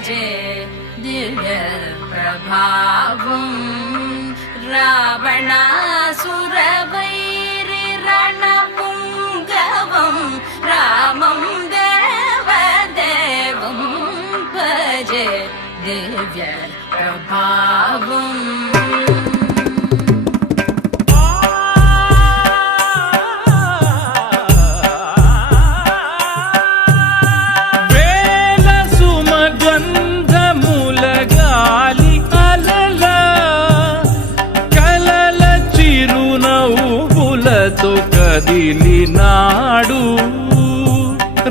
భజే దివ్య ప్రభావం రావణాసురవైరి రణపుంగవం రామం దేవదేవం భజే దివ్య ప్రభావం కదిలినాడు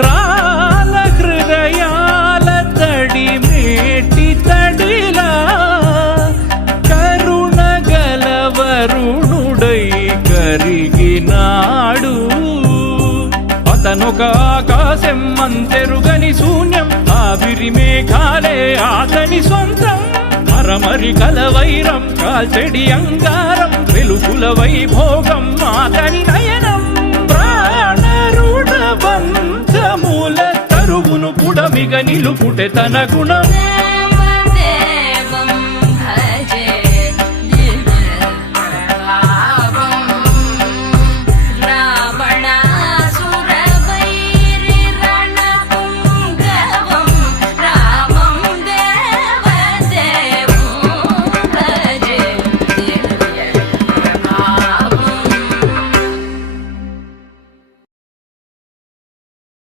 రాల హృదయాల తడి మేటి తడిలా కరుణ గలవరుణుడై కరిగినాడు అతనొక ఆకాశం అంతెరుగని శూన్యం ఆవిరి మేఘాలే అతని సొంతం మరమరి కలవైరం కాల్చెడి అంగారం వెలుగుల వైభోగం అతని నయనం ప్రాణరుణ బంధముల తరువును పుడమిగ నిలుపుటె తన గుణం